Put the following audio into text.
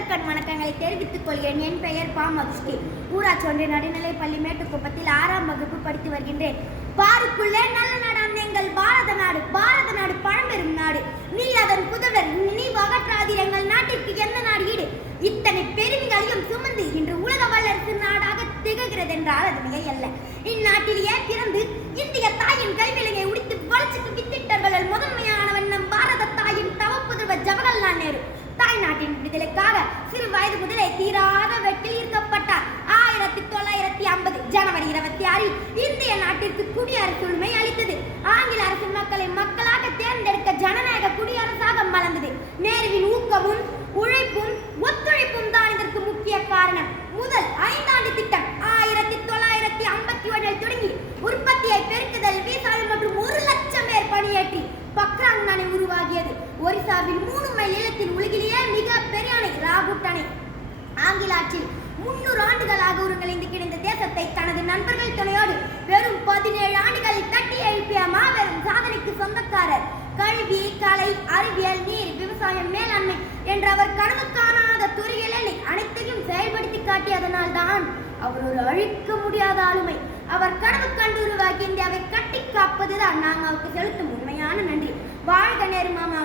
வணக்கங்களை தெரிவித்துக் கொள்கிறேன். என் பெயர் பா மதுஷ்டி ஊராட்சி ஒன்றிய நடுநிலை பள்ளி மேட்டுக்குப்பத்தில் ஆறாம் வகுப்பு படித்து வருகின்றேன். பாருக்குள்ளே நல்ல நாடாம் எங்கள் பாரத நாடு பாரத நாடு பழம்பெரும் நாடு. நீ அதன் புதவர் நீ வகற்றாது எங்கள் நாட்டிற்கு எந்த நாடு ஈடு? இத்தனை பெருமைகளையும் சுமந்து இன்று உலக வல்லரசு நாடாக திகழ்கிறது என்றால் அது மிகை அல்ல. இந்நாட்டிலேயே பிறந்து இந்திய தாயின் கைவிலங்கை உடித்து வளர்ச்சிக்கு வித்திட்டவர்கள் முதன்மையானவன் நம் பாரத தாயின் தவப்புதல்வர் ஜவஹர்லால் நேரு. தாய் நாட்டின் விடுதலைக்காக சிறு வயது முதலே தீராத வெட்டில் ஈர்க்கப்பட்டார். ஆயிரத்தி தொள்ளாயிரத்தி ஐம்பது ஜனவரி இருபத்தி ஆறில் இந்திய நாட்டிற்கு குடியரசு உரிமை அளித்தது. ஆங்கில அரசின் மக்களை மக்களாக தேர்ந்தெடுக்க ஜனநாயக குடியரசாக மலர்ந்தது. நேருவின் ஊக்கமும் உழைப்பும் ஒத்துழைப்பும் தான் இதற்கு முக்கிய காரணம். முதல் ஐந்தாண்டு திட்டம் ஆயிரத்தி தொள்ளாயிரத்தி ஐம்பத்தி ஒன்றில் தொடங்கி உற்பத்தியை பெருக்குதல் விவசாயம் மற்றும் ஒரு லட்சம் பேர் பணியேற்றி பக்ராங் அணை உருவாகியது ஒரிசாவில் மூணு மைல் நிலத்தில் உலகில் ஆங்கில ஆட்சியில் முன்னூறு ஆண்டுகளாக ஒருங்கிணைந்து கிடந்த தேசத்தை தனது நண்பர்கள் துணையோடு வெறும் பதினேழு ஆண்டுகளில் தட்டி எழுப்பிய மாபெரும் சாதனைக்கு சொந்தக்காரர். கல்வி கலை அறிவியல் நீர் விவசாயம் மேலாண்மை என்ற அவர் கடந்து காணாத துறைகளில் அனைத்தையும் செயல்படுத்தி காட்டியதனால் தான் அவர் ஒரு அழிக்க முடியாத ஆளுமை. அவர் கனவு கண்டு உருவாக்கி இந்தியாவை கட்டி காப்பதுதான் நாங்கள் அவருக்கு செலுத்தும் உண்மையான நன்றி. வாழ்க நேரு மாமா.